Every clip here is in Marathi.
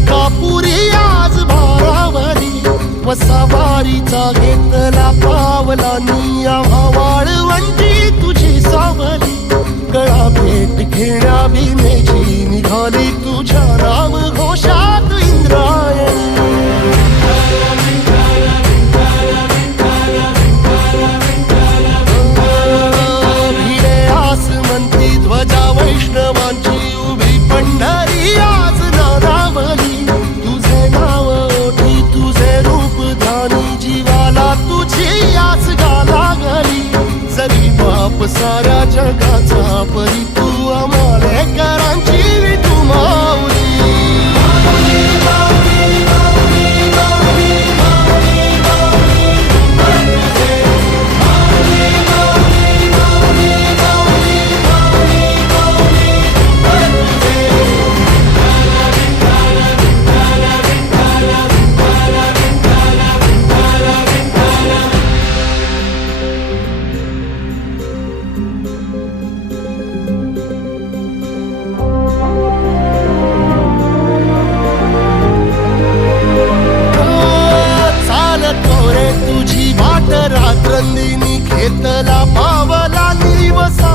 अंकापुरी आज भारावरी वसावारीचा घेतला पावला निया वाळवंटी तुझी सावली गळा भेट घेण्या भीमेची निघाली तुझ्या नाम घोषात इंद्रायणी भिडे आसमंती ध्वजा वैष्णवांची उभी पंढरी आज नादावली तुझे नाव ओठी तुझे रूप ध्यानी जीवाला तुझी आस लागली जरी बाप साऱ्या जगाचा परी तू आमालेकरांची विठू माऊली रात्रंदिनी घेतला पावला निवसा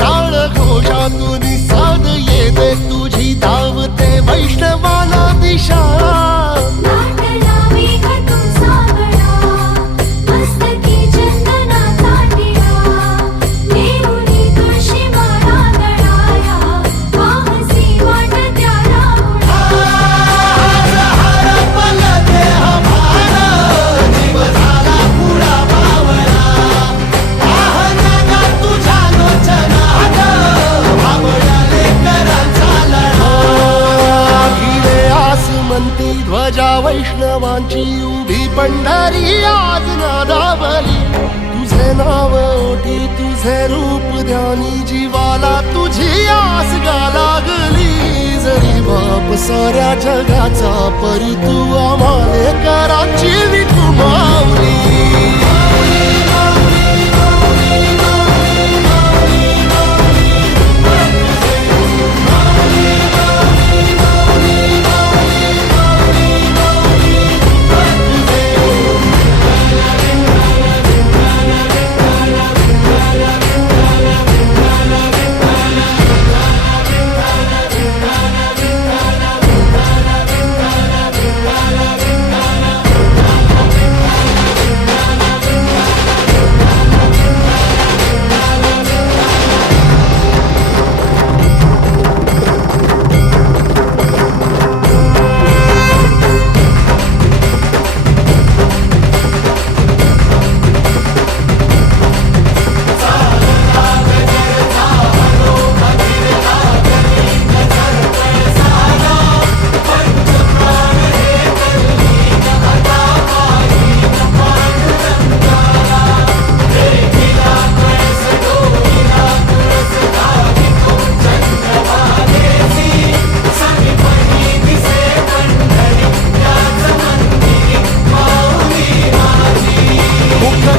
टाळ घोषातून साध येते तुझी धावते वैष्णवाला दिशा ध्वजा वैष्णवांची उभी पंढरी आज नादावली तुझे नाव ओठी तुझे रूप ध्यानी जीवाला तुझी आस लागली जरी बाप साऱ्या जगाचा परी तू आमालेकरांची विठू माऊली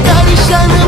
दर्शन